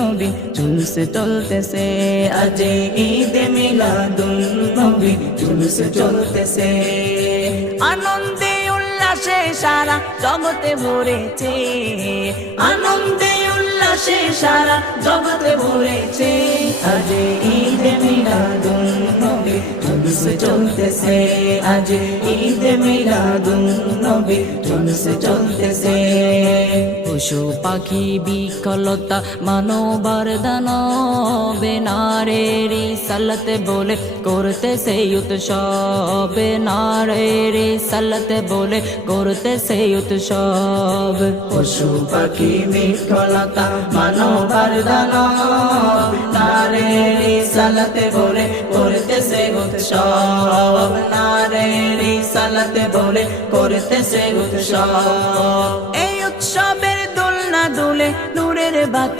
নবী জুলুস চলতেছে, আজ ঈদে মিলাদুন নবী জুলুস চলতেছে। আনন্দে উল্লাসে সারা জগতে ভরেছে, আনন্দে উল্লাসে সারা জগতে ভরেছে, আজ ঈদে মিলাদুন নবী জুলুস চলতেছে, আজ ঈদে মিলাদুন নবী জুলুস চলতেছে। পশু পাখি বিকলতা মানবার দানবে নারীর সালাতে বলে করতেছে উৎসব, নারীর সালাতে বলে করতেছে উৎসব। পশু পাখি বিকলতা মানবার দানব নারীর সালাতে বলে করতেছে উৎসব, নারীর সালাতে বলে করতেছে উৎসব। এই উৎসবের দোলনা দুলে নূরের বাতাস